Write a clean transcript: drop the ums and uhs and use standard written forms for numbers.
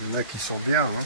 Il y en a qui sont bien, hein.